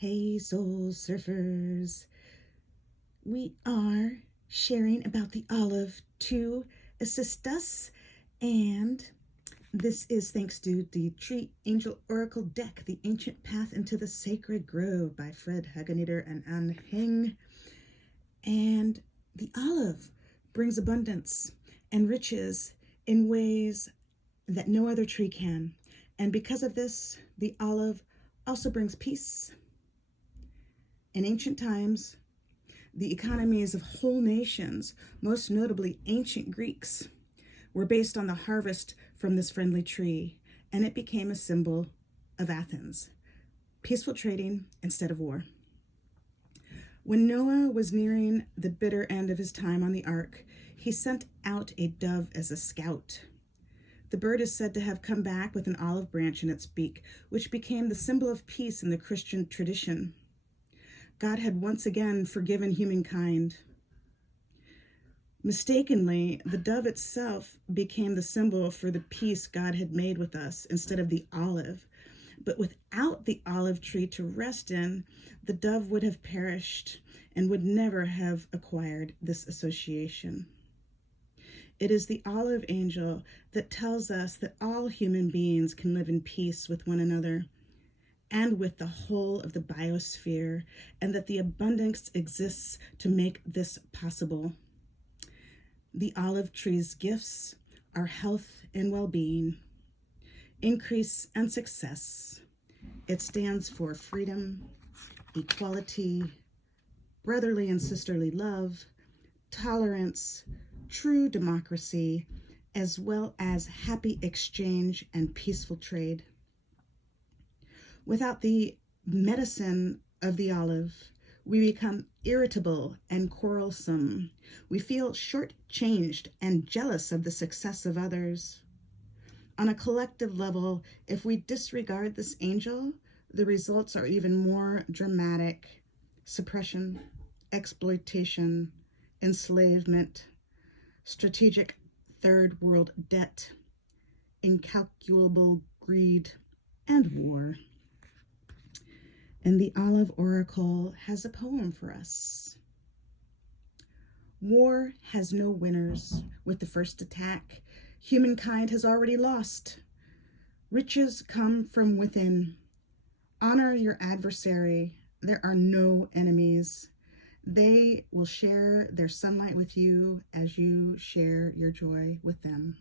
Hey, soul surfers. We are sharing about the olive to assist us, and this is thanks to the Tree Angel Oracle deck, The Ancient Path into the Sacred Grove by Fred Hagenader and Anne Heng. And the olive brings abundance and riches in ways that no other tree can. And because of this, the olive also brings peace. In ancient times, the economies of whole nations, most notably ancient Greeks, were based on the harvest from this friendly tree, and it became a symbol of Athens, peaceful trading instead of war. When Noah was nearing the bitter end of his time on the ark, he sent out a dove as a scout. The bird is said to have come back with an olive branch in its beak, which became the symbol of peace in the Christian tradition. God had once again forgiven humankind. Mistakenly, the dove itself became the symbol for the peace God had made with us instead of the olive. But without the olive tree to rest in, the dove would have perished and would never have acquired this association. It is the olive angel that tells us that all human beings can live in peace with one another and with the whole of the biosphere, and that the abundance exists to make this possible. The olive tree's gifts are health and well-being, increase and success. It stands for freedom, equality, brotherly and sisterly love, tolerance, true democracy, as well as happy exchange and peaceful trade. Without the medicine of the olive, we become irritable and quarrelsome. We feel shortchanged and jealous of the success of others. On a collective level, if we disregard this angel, the results are even more dramatic: suppression, exploitation, enslavement, strategic third world debt, incalculable greed, and war. And the Olive Oracle has a poem for us. War has no winners. With the first attack, humankind has already lost. Riches come from within. Honor your adversary. There are no enemies. They will share their sunlight with you as you share your joy with them.